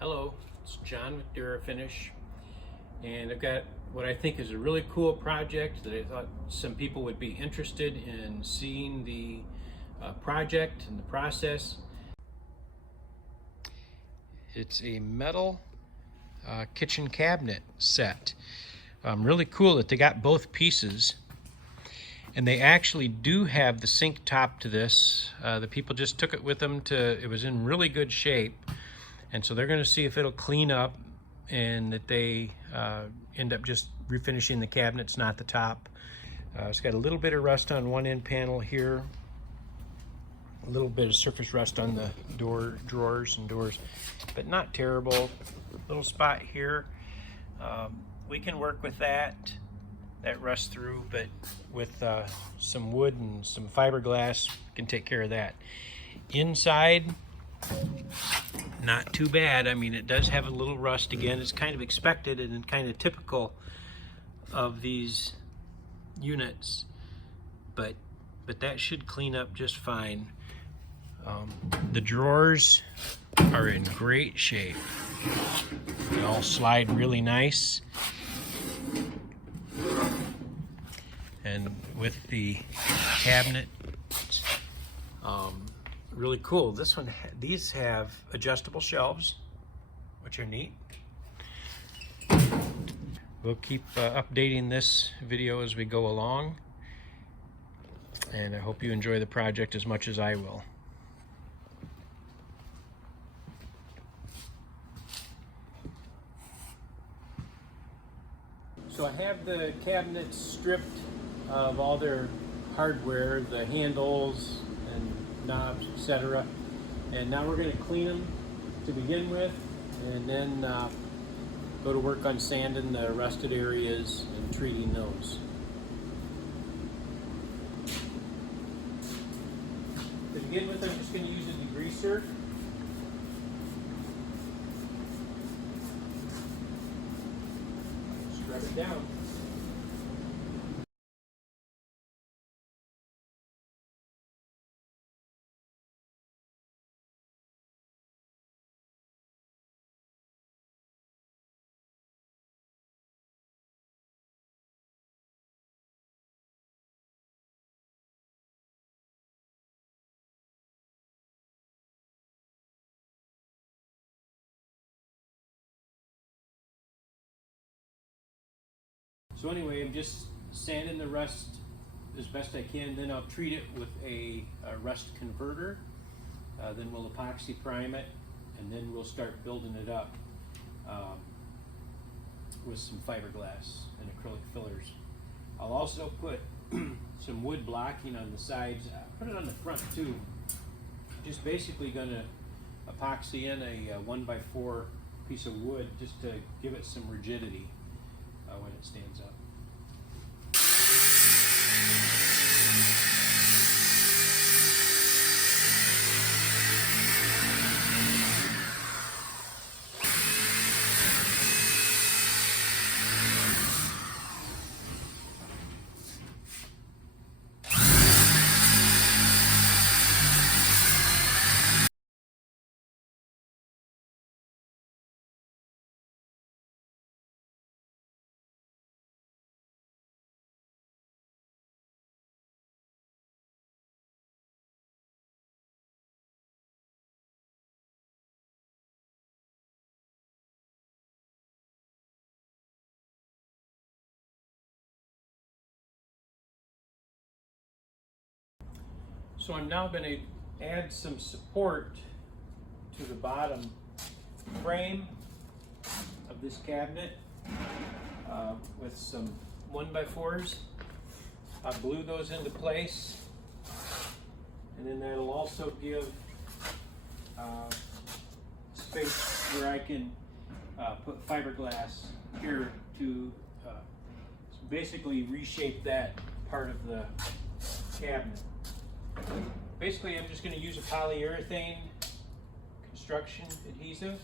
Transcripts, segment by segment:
Hello, it's John with Durafinish, and I've got what I think is a really cool project that I thought some people would be interested in seeing the project and the process. It's a metal kitchen cabinet set. Really cool that they got both pieces, and they actually do have the sink top to this. The people just took it with them it was in really good shape. And so they're going to see if it'll clean up and that they end up just refinishing the cabinets, not the top. It's got a little bit of rust on one end panel here, a little bit of surface rust on the drawers and doors, but not terrible. Little spot here. We can work with that rust through, but with some wood and some fiberglass, we can take care of that. Inside, not too bad. I mean, it does have a little rust again. It's kind of expected and kind of typical of these units, but that should clean up just fine. The drawers are in great shape. They all slide really nice. And with the cabinet, really cool. These have adjustable shelves, which are neat. We'll keep updating this video as we go along, and I hope you enjoy the project as much as I will. So I have the cabinets stripped of all their hardware, the handles and knobs, etc. And now we're going to clean them to begin with, and then go to work on sanding the rusted areas and treating those. To begin with, I'm just going to use a degreaser. Scrub it down. So anyway, I'm just sanding the rust as best I can, then I'll treat it with a rust converter, then we'll epoxy prime it, and then we'll start building it up with some fiberglass and acrylic fillers. I'll also put some wood blocking on the sides. Put it on the front too. Just basically going to epoxy in a 1x4 piece of wood just to give it some rigidity when it stands up. So I'm now going to add some support to the bottom frame of this cabinet with some 1x4s. I'll glue those into place, and then that'll also give space where I can put fiberglass here to basically reshape that part of the cabinet. Basically, I'm just going to use a polyurethane construction adhesive.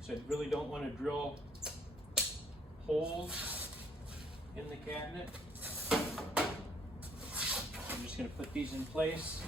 So I really don't want to drill holes in the cabinet. I'm just going to put these in place.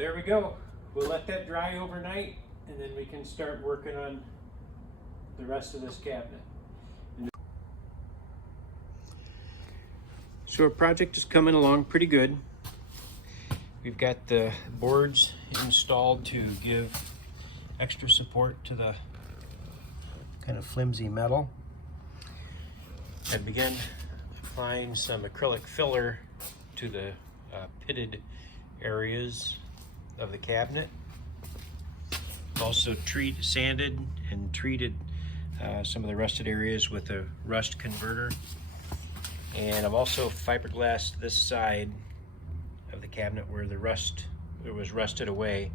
there we go. We'll let that dry overnight, and then we can start working on the rest of this cabinet. So our project is coming along pretty good. We've got the boards installed to give extra support to the kind of flimsy metal. I began applying some acrylic filler to the pitted areas of the cabinet. Also sanded and treated some of the rusted areas with a rust converter. And I've also fiberglassed this side of the cabinet where it was rusted away,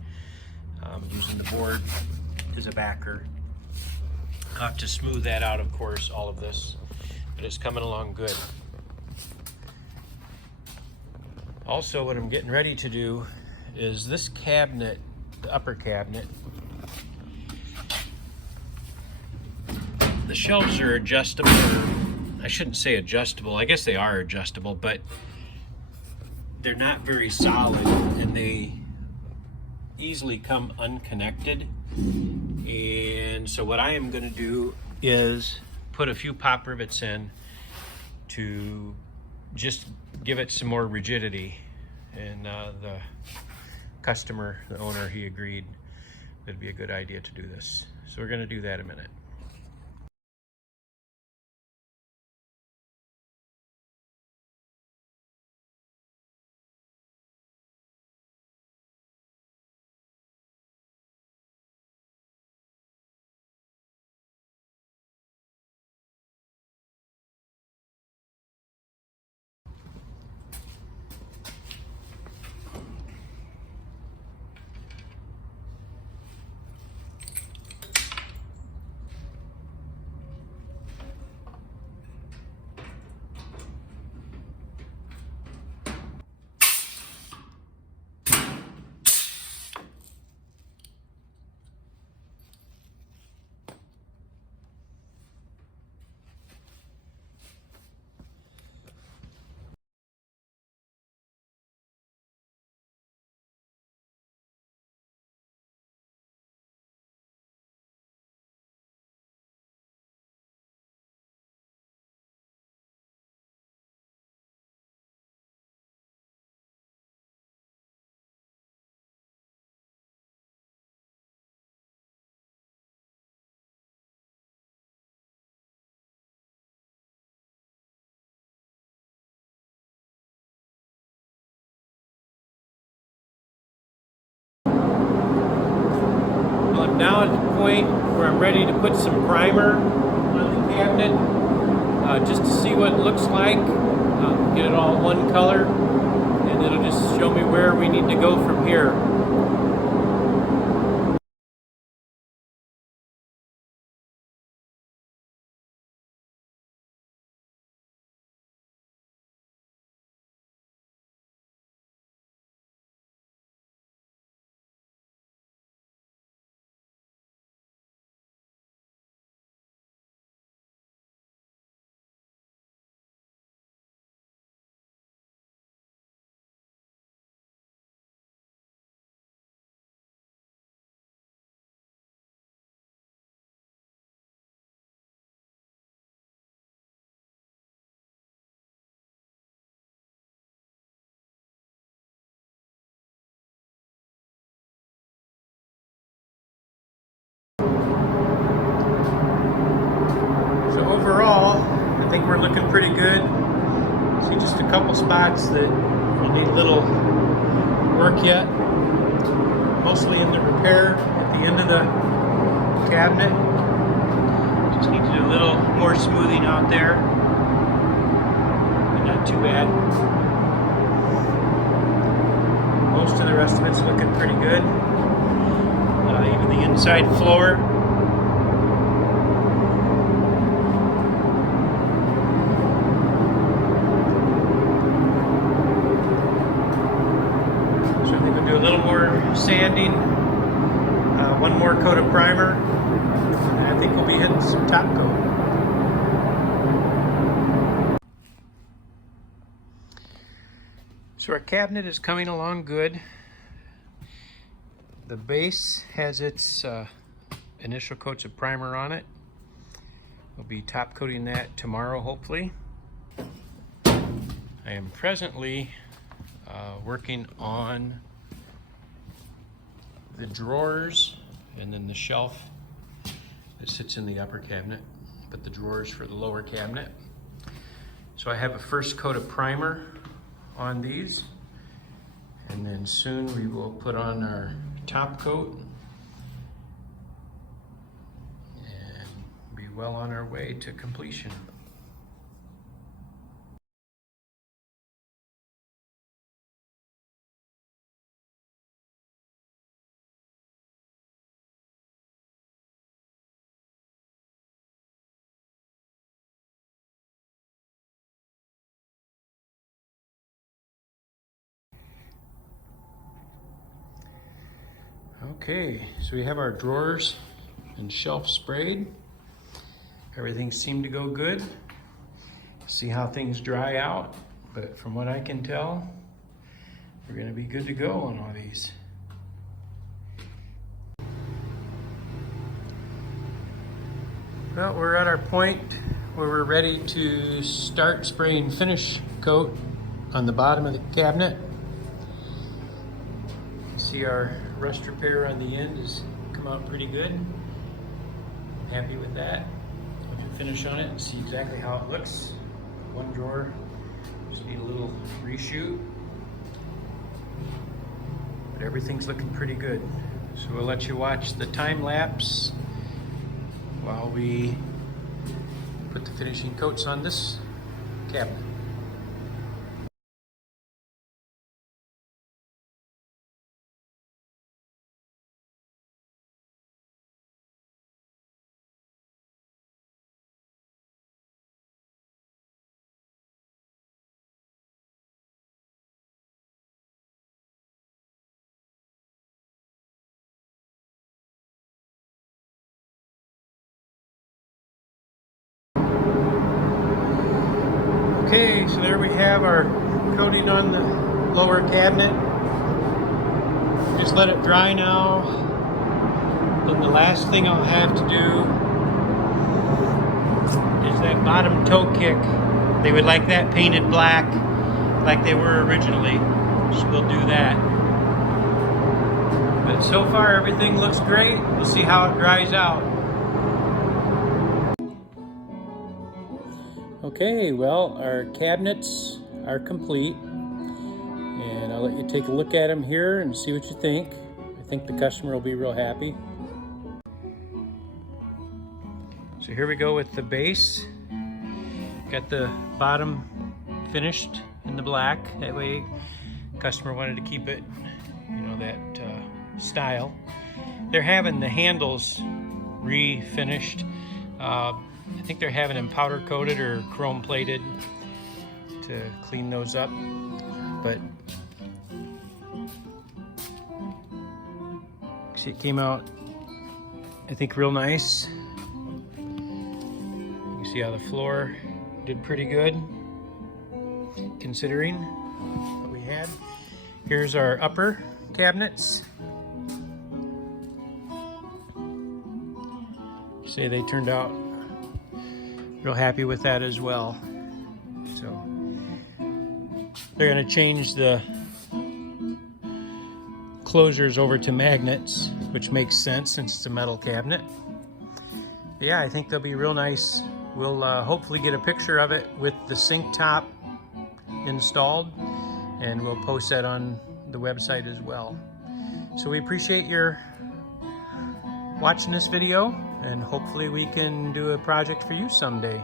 using the board as a backer to smooth that out, of course, all of this, but it's coming along good. Also, what I'm getting ready to do is this cabinet, the upper cabinet, the shelves are adjustable. I shouldn't say adjustable, I guess they are adjustable, but they're not very solid and they easily come unconnected. And so what I am going to do is put a few pop rivets in to just give it some more rigidity. And the customer, the owner, he agreed that it'd be a good idea to do this. So we're going to do that in a minute. I'm now at the point where I'm ready to put some primer on the cabinet, just to see what it looks like, get it all one color, and it'll just show me where we need to go from here. Overall, I think we're looking pretty good. See just a couple spots that will need a little work yet. Mostly in the repair at the end of the cabinet. Just need to do a little more smoothing out there. But not too bad. Most of the rest of it's looking pretty good. Even the inside floor. Do a little more sanding, one more coat of primer, and I think we'll be hitting some top coat. So our cabinet is coming along good. The base has its initial coats of primer on it. We'll be top coating that tomorrow, hopefully. I am presently working on the drawers and then the shelf that sits in the upper cabinet, but the drawers for the lower cabinet. So I have a first coat of primer on these, and then soon we will put on our top coat and be well on our way to completion. Okay, so we have our drawers and shelf sprayed. Everything seemed to go good. See how things dry out, but from what I can tell, we're gonna be good to go on all these. Well, we're at our point where we're ready to start spraying finish coat on the bottom of the cabinet. See our rust repair on the end has come out pretty good. I'm happy with that. I'll do finish on it and see exactly how it looks. One drawer just need a little reshoot, but everything's looking pretty good. So we'll let you watch the time lapse while we put the finishing coats on this cabinet. Okay, so there we have our coating on the lower cabinet. Just let it dry now. Then the last thing I'll have to do is that bottom toe kick. They would like that painted black like they were originally. So we'll do that. But so far everything looks great. We'll see how it dries out. Okay, well, our cabinets are complete, and I'll let you take a look at them here and see what you think. I think the customer will be real happy. So here we go with the base. Got the bottom finished in the black. That way, customer wanted to keep it, you know, that style. They're having the handles refinished. I think they're having them powder coated or chrome plated to clean those up, but see, it came out, I think, real nice. You can see how the floor did pretty good considering what we had. Here's our upper cabinets. See, they turned out real happy with that as well. So they're going to change the closures over to magnets, which makes sense since it's a metal cabinet. But yeah, I think they'll be real nice. We'll hopefully get a picture of it with the sink top installed, and we'll post that on the website as well. So we appreciate your watching this video, and hopefully we can do a project for you someday.